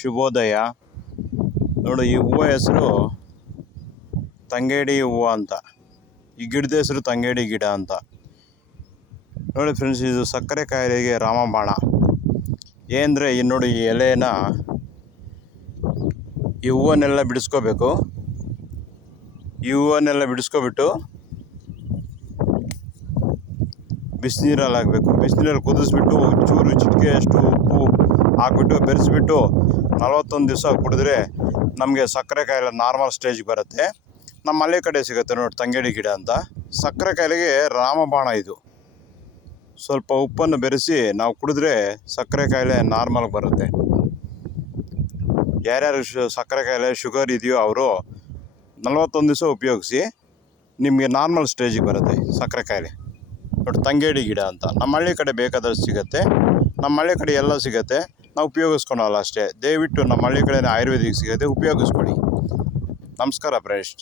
ಶುಭೋದಯ. ನೋಡು, ಈ ಹೂವು ಹೆಸರು ತಂಗೇಡಿ ಹೂವು ಅಂತ. ಈ ಗಿಡದ ಹೆಸರು ತಂಗೇಡಿ ಗಿಡ ಅಂತ. ನೋಡಿ ಫ್ರೆಂಡ್ಸ್ ಇದು ಸಕ್ಕರೆ ಕಾಯಿಲೆಗೆ ರಾಮಬಾಣ. ಏನಂದರೆ ಈ ನೋಡಿ, ಈ ಎಲೆನ ಈ ಹೂವನ್ನೆಲ್ಲ ಬಿಡಿಸ್ಕೋಬೇಕು. ಈ ಹೂವನ್ನೆಲ್ಲ ಬಿಡಿಸ್ಕೊಬಿಟ್ಟು ಬಿಸಿನೀರಲ್ಲಿ ಹಾಕಬೇಕು ಬಿಸಿನೀರಲ್ಲಿ ಕುದಿಸ್ಬಿಟ್ಟು ಚೂರು ಚಿಟಿಕೆಯಷ್ಟು ಉಪ್ಪು ಹಾಕ್ಬಿಟ್ಟು ಬೆರೆಸಿಬಿಟ್ಟು ನಲವತ್ತೊಂದು ದಿವಸ ಕುಡಿದ್ರೆ ನಮಗೆ ಸಕ್ಕರೆ ಕಾಯಿಲೆ ನಾರ್ಮಲ್ ಸ್ಟೇಜ್ ಬರುತ್ತೆ. ನಮ್ಮ ಹಳ್ಳಿ ಕಡೆ ಸಿಗುತ್ತೆ ನೋಡಿ ತಂಗೇಡಿ ಗಿಡ ಅಂತ. ಸಕ್ಕರೆ ಕಾಯಿಲೆಗೆ ರಾಮಬಾಣ ಇದು. ಸ್ವಲ್ಪ ಉಪ್ಪನ್ನು ಬೆರೆಸಿ ನಾವು ಕುಡಿದ್ರೆ ಸಕ್ಕರೆ ಕಾಯಿಲೆ ನಾರ್ಮಲ್ ಬರುತ್ತೆ. ಯಾರ್ಯಾರು ಶು ಸಕ್ಕರೆ ಕಾಯಿಲೆ ಶುಗರ್ ಇದೆಯೋ ಅವರು ನಲವತ್ತೊಂದು ದಿವಸ ಉಪಯೋಗಿಸಿ ನಿಮಗೆ ನಾರ್ಮಲ್ ಸ್ಟೇಜಿಗೆ ಬರುತ್ತೆ ಸಕ್ಕರೆ ಕಾಯಿಲೆ ನೋಡಿ ತಂಗೇಡಿ ಗಿಡ ಅಂತ. ನಮ್ಮ ಹಳ್ಳಿ ಕಡೆ ಬೇಕಾದಷ್ಟು ಸಿಗುತ್ತೆ. ನಮ್ಮ ಹಳ್ಳಿ ಕಡೆ ಎಲ್ಲ ಸಿಗುತ್ತೆ. ನಾವು ಉಪಯೋಗಿಸ್ಕೊಳಲ್ಲ ಅಷ್ಟೇ. ದಯವಿಟ್ಟು ನಮ್ಮ ಹಳ್ಳಿ ಕಡೆ ಆಯುರ್ವೇದಿಕ್ ಸಿಗುತ್ತೆ ಉಪಯೋಗಿಸ್ಕೊಳ್ಳಿ. ನಮಸ್ಕಾರ ಫ್ರೆಂಡ್ಸ್